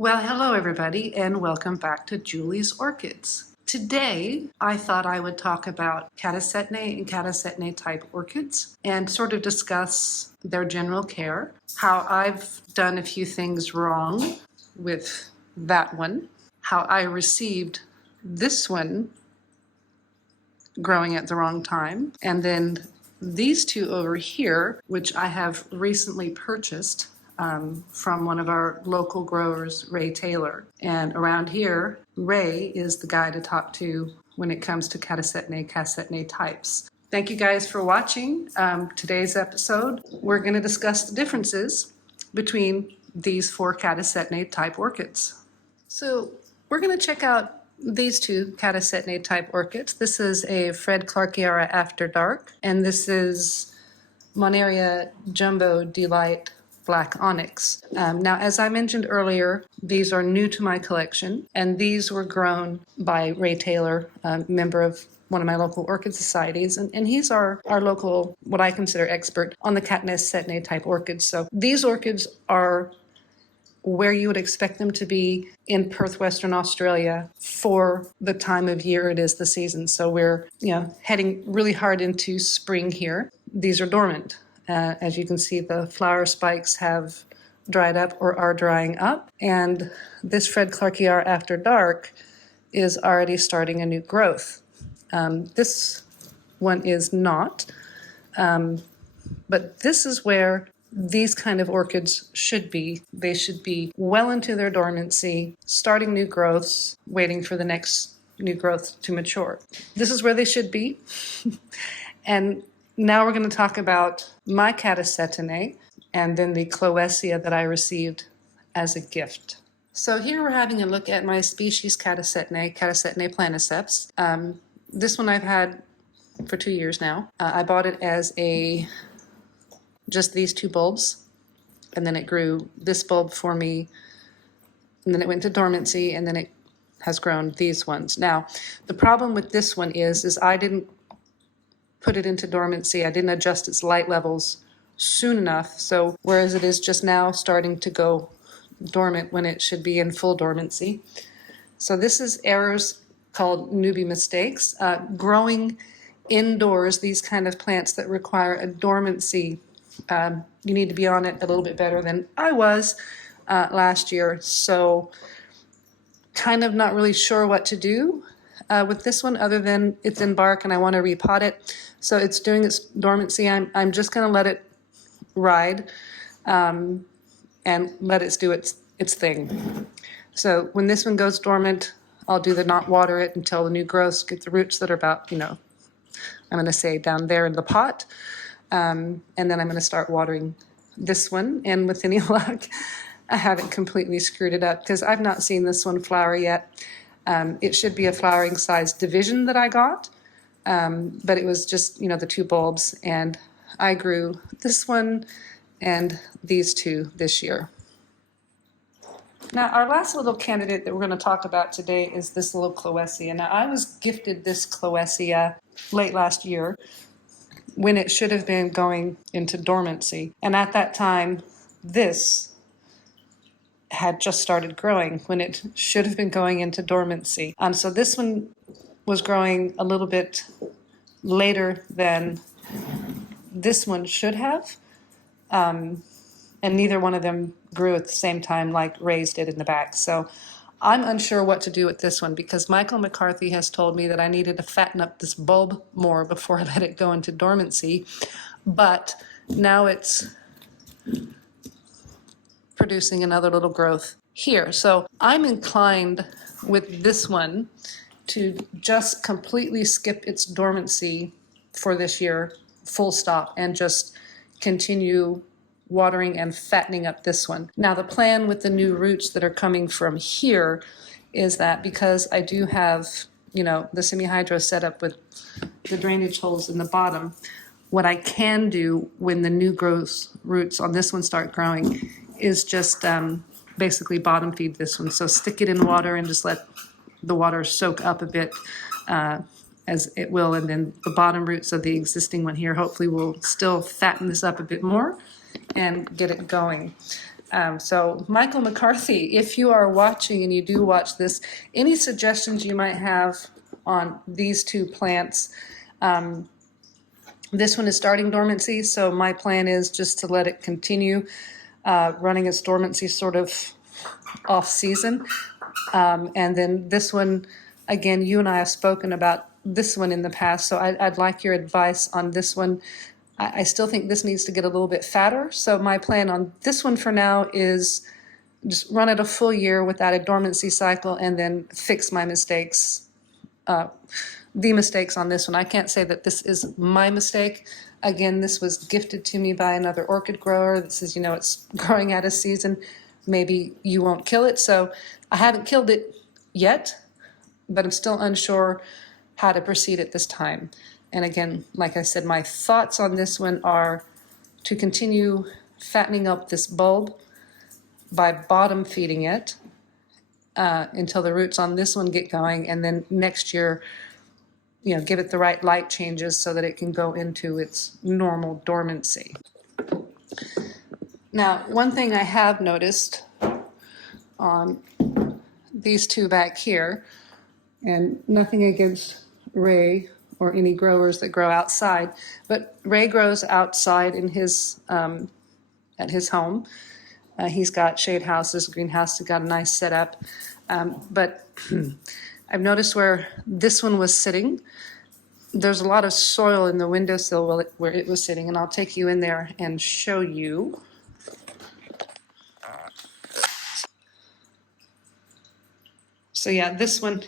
Well, hello everybody, and welcome back to Julie's Orchids. Today, I thought I would talk about Catasetinae and Catasetinae type orchids and sort of discuss their general care, how I've done a few things wrong with that one, how I received this one growing at the wrong time, and then these two over here, which I have recently purchased from one of our local growers, Ray Taylor. And around here, Ray is the guy to talk to when it comes to Catasetinae types. Thank you guys for watching today's episode. We're going to discuss the differences between these four Catasetinae type orchids. So we're going to check out these two Catasetinae type orchids. This is a Fred Clarkiara After Dark, and this is Monaria Jumbo Delight Black Onyx. Now, as I mentioned earlier, these are new to my collection, and these were grown by Ray Taylor, a member of one of my local orchid societies, and he's our local, what I consider expert on the Catasetinae type orchids. So these orchids are where you would expect them to be in Perth, Western Australia for the time of year it is the season. So we're, heading really hard into spring here. These are dormant. As you can see, the flower spikes have dried up or are drying up. And this Fred Clarkiara After Dark is already starting a new growth. This one is not. But this is where these kind of orchids should be. They should be well into their dormancy, starting new growths, waiting for the next new growth to mature. This is where they should be. And now we're going to talk about my Catasetinae and then the Cloecia that I received as a gift. So here we're having a look at my species Catasetinae planiceps. This one I've had for 2 years now. I bought it as just these two bulbs, and then it grew this bulb for me, and then it went to dormancy, and then it has grown these ones. Now, the problem with this one is I didn't put it into dormancy. I didn't adjust its light levels soon enough. So whereas it is just now starting to go dormant when it should be in full dormancy. So this is errors called newbie mistakes. Growing indoors, these kind of plants that require a dormancy, you need to be on it a little bit better than I was last year. So kind of not really sure what to do with this one other than it's in bark and I want to repot it. So it's doing its dormancy. I'm just going to let it ride and let it do its thing. So when this one goes dormant, I'll do the not water it until the new growths get the roots that are about, I'm going to say down there in the pot. And then I'm going to start watering this one. And with any luck, I haven't completely screwed it up because I've not seen this one flower yet. It should be a flowering size division that I got, but it was just, the two bulbs, and I grew this one and these two this year. Now, our last little candidate that we're going to talk about today is this little Cloecia. Now, I was gifted this Cloecia late last year when it should have been going into dormancy, and at that time, this had just started growing when it should have been going into dormancy. So this one was growing a little bit later than this one should have. And neither one of them grew at the same time like Ray's did in the back. So I'm unsure what to do with this one because Michael McCarthy has told me that I needed to fatten up this bulb more before I let it go into dormancy. But now it's producing another little growth here. So I'm inclined with this one to just completely skip its dormancy for this year, full stop, and just continue watering and fattening up this one. Now the plan with the new roots that are coming from here is that because I do have, the semi-hydro set up with the drainage holes in the bottom, what I can do when the new growth roots on this one start growing is just basically bottom feed this one. So stick it in water and just let the water soak up a bit as it will. And then the bottom roots of the existing one here hopefully will still fatten this up a bit more and get it going. So Michael McCarthy, if you are watching and you do watch this, any suggestions you might have on these two plants? This one is starting dormancy, so my plan is just to let it continue running its dormancy sort of off season. And then this one, again, you and I have spoken about this one in the past, so I'd like your advice on this one. I still think this needs to get a little bit fatter, so my plan on this one for now is just run it a full year without a dormancy cycle and then fix my mistakes, the mistakes on this one. I can't say that this is my mistake. Again, this was gifted to me by another orchid grower that says, you know, it's growing out of season. Maybe you won't kill it. So I haven't killed it yet, but I'm still unsure how to proceed at this time. And again, like I said, my thoughts on this one are to continue fattening up this bulb by bottom feeding it until the roots on this one get going, and then next year, you know, give it the right light changes so that it can go into its normal dormancy. Now, one thing I have noticed on these two back here, and nothing against Ray or any growers that grow outside, but Ray grows outside in his at his home. He's got shade houses, greenhouse, he's got a nice setup. But I've noticed where this one was sitting, there's a lot of soil in the windowsill where it was sitting, and I'll take you in there and show you. So yeah, this one,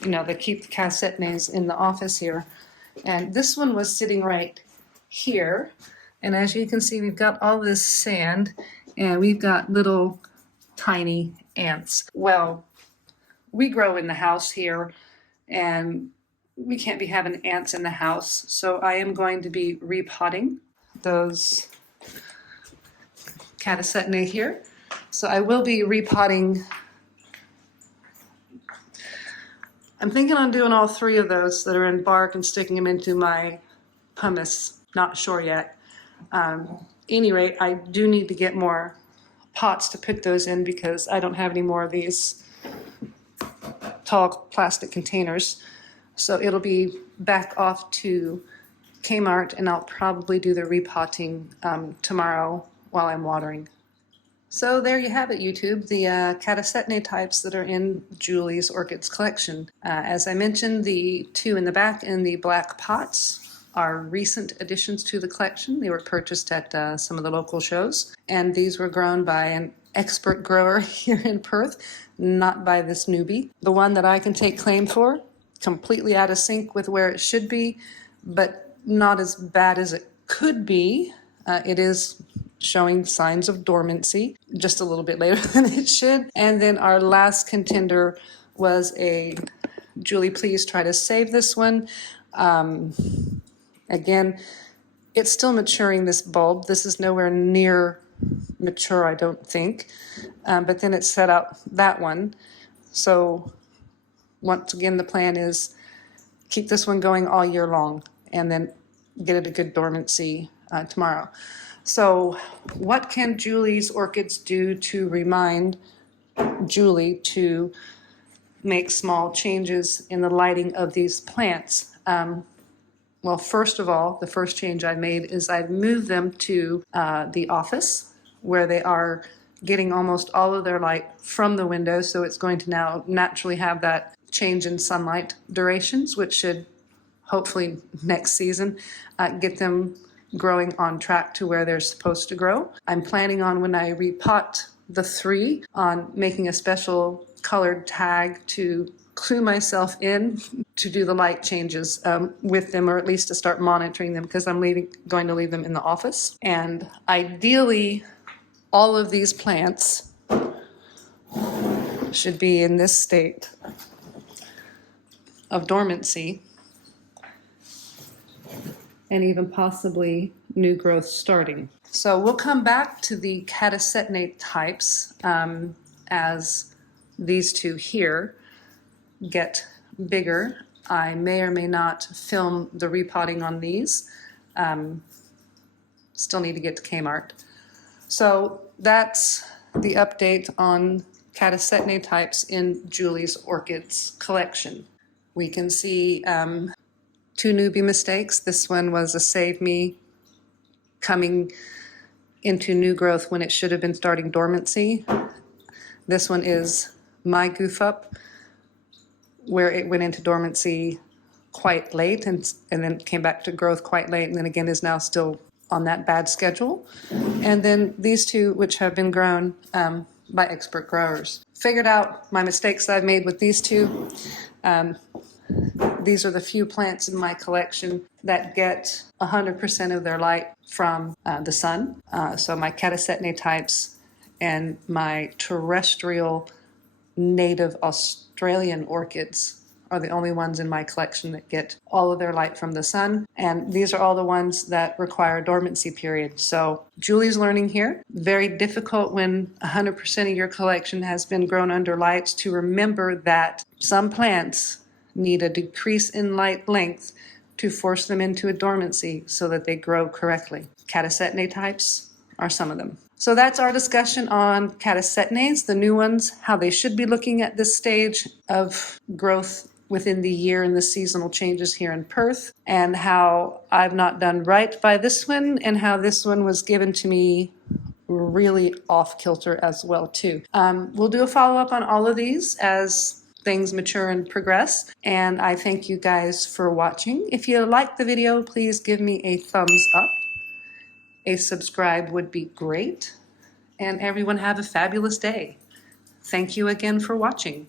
you know, they keep the Catasetinae in the office here. And this one was sitting right here. And as you can see, we've got all this sand and we've got little tiny ants. Well, we grow in the house here and we can't be having ants in the house. So I am going to be repotting those Catasetinae here. So I will be repotting. I'm thinking on doing all three of those that are in bark and sticking them into my pumice. Not sure yet. Any rate, I do need to get more pots to put those in because I don't have any more of these tall plastic containers. So it'll be back off to Kmart, and I'll probably do the repotting tomorrow while I'm watering. So there you have it, YouTube, the Catasetinae types that are in Julie's Orchids collection. As I mentioned, the two in the back and the black pots are recent additions to the collection. They were purchased at some of the local shows, and these were grown by an expert grower here in Perth, not by this newbie. The one that I can take claim for, completely out of sync with where it should be, but not as bad as it could be. It is showing signs of dormancy just a little bit later than it should. And then our last contender was a Julie, please try to save this one. Again, it's still maturing, this bulb. This is nowhere near mature, I don't think. But then it set out that one. So once again, the plan is keep this one going all year long and then get it a good dormancy tomorrow. So what can Julie's Orchids do to remind Julie to make small changes in the lighting of these plants? Well, first of all, the first change I made is I've moved them to the office where they are getting almost all of their light from the window. So it's going to now naturally have that change in sunlight durations, which should hopefully next season get them growing on track to where they're supposed to grow. I'm planning on, when I repot the three, on making a special colored tag to clue myself in to do the light changes with them, or at least to start monitoring them, because I'm going to leave them in the office. And ideally, all of these plants should be in this state of dormancy, and even possibly new growth starting. So we'll come back to the Catasetinae types as these two here get bigger. I may or may not film the repotting on these. Still need to get to Kmart. So that's the update on Catasetinae types in Julie's Orchids collection. We can see two newbie mistakes. This one was a save me coming into new growth when it should have been starting dormancy. This one is my goof up, where it went into dormancy quite late and then came back to growth quite late, and then again is now still on that bad schedule. And then these two, which have been grown by expert growers. Figured out my mistakes that I've made with these two. These are the few plants in my collection that get 100% of their light from the sun. So my Catasetinae types and my terrestrial native Australian orchids are the only ones in my collection that get all of their light from the sun. And these are all the ones that require a dormancy period. So Julie's learning here. Very difficult when 100% of your collection has been grown under lights to remember that some plants need a decrease in light length to force them into a dormancy so that they grow correctly. Catasetinae types are some of them. So that's our discussion on Catasetinaes, the new ones, how they should be looking at this stage of growth within the year and the seasonal changes here in Perth, and how I've not done right by this one, and how this one was given to me really off kilter as well too. We'll do a follow-up on all of these as things mature and progress, and I thank you guys for watching. If you liked the video, please give me a thumbs up. A subscribe would be great, and everyone have a fabulous day. Thank you again for watching.